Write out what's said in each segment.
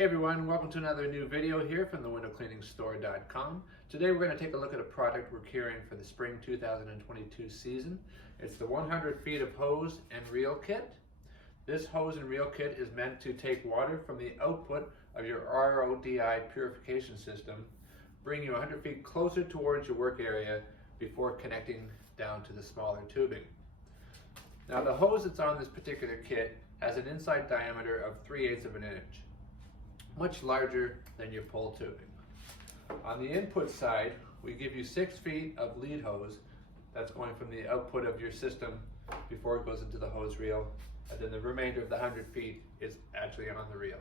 Hey everyone, welcome to another new video here from thewindowcleaningstore.com. Today we're going to take a look at a product we're carrying for the spring 2022 season. It's the 100 feet of hose and reel kit. This hose and reel kit is meant to take water from the output of your RODI purification system, bring you 100 feet closer towards your work area before connecting down to the smaller tubing. Now the hose that's on this particular kit has an inside diameter of 3/8 of an inch. Much larger than your pull tubing. On the input side, we give you 6 feet of lead hose that's going from the output of your system before it goes into the hose reel, and then the remainder of the 100 feet is actually on the reel.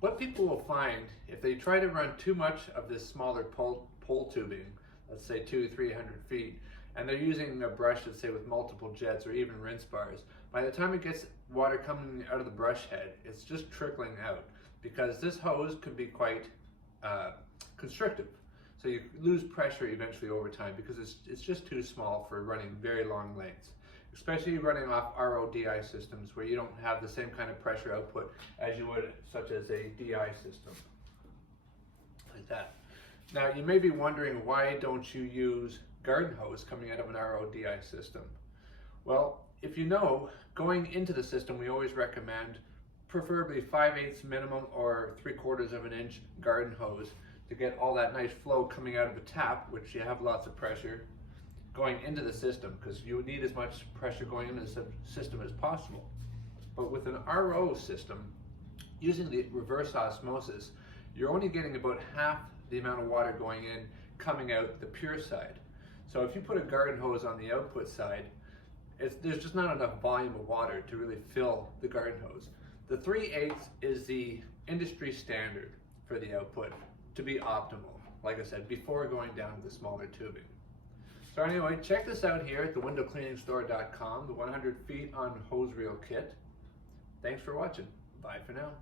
What people will find if they try to run too much of this smaller pull tubing, let's say 200-300 feet, and they're using a brush, let's say with multiple jets or even rinse bars, by the time it gets water coming out of the brush head, it's just trickling out because this hose can be quite constrictive. So you lose pressure eventually over time because it's just too small for running very long lengths, especially running off RODI systems where you don't have the same kind of pressure output as you would such as a DI system, like that. Now you may be wondering, why don't you use garden hose coming out of an RODI system? Well, if you know, going into the system we always recommend preferably 5/8 minimum or 3/4 of an inch garden hose to get all that nice flow coming out of the tap, which you have lots of pressure, going into the system, because you need as much pressure going into the system as possible. But with an RO system, using the reverse osmosis, you're only getting about half the amount of water going in coming out the pure side. So if you put a garden hose on the output side, there's just not enough volume of water to really fill the garden hose. The 3/8 is the industry standard for the output to be optimal, like I said, before going down to the smaller tubing. So anyway, check this out here at thewindowcleaningstore.com, the 100 feet on hose reel kit. Thanks for watching. Bye for now.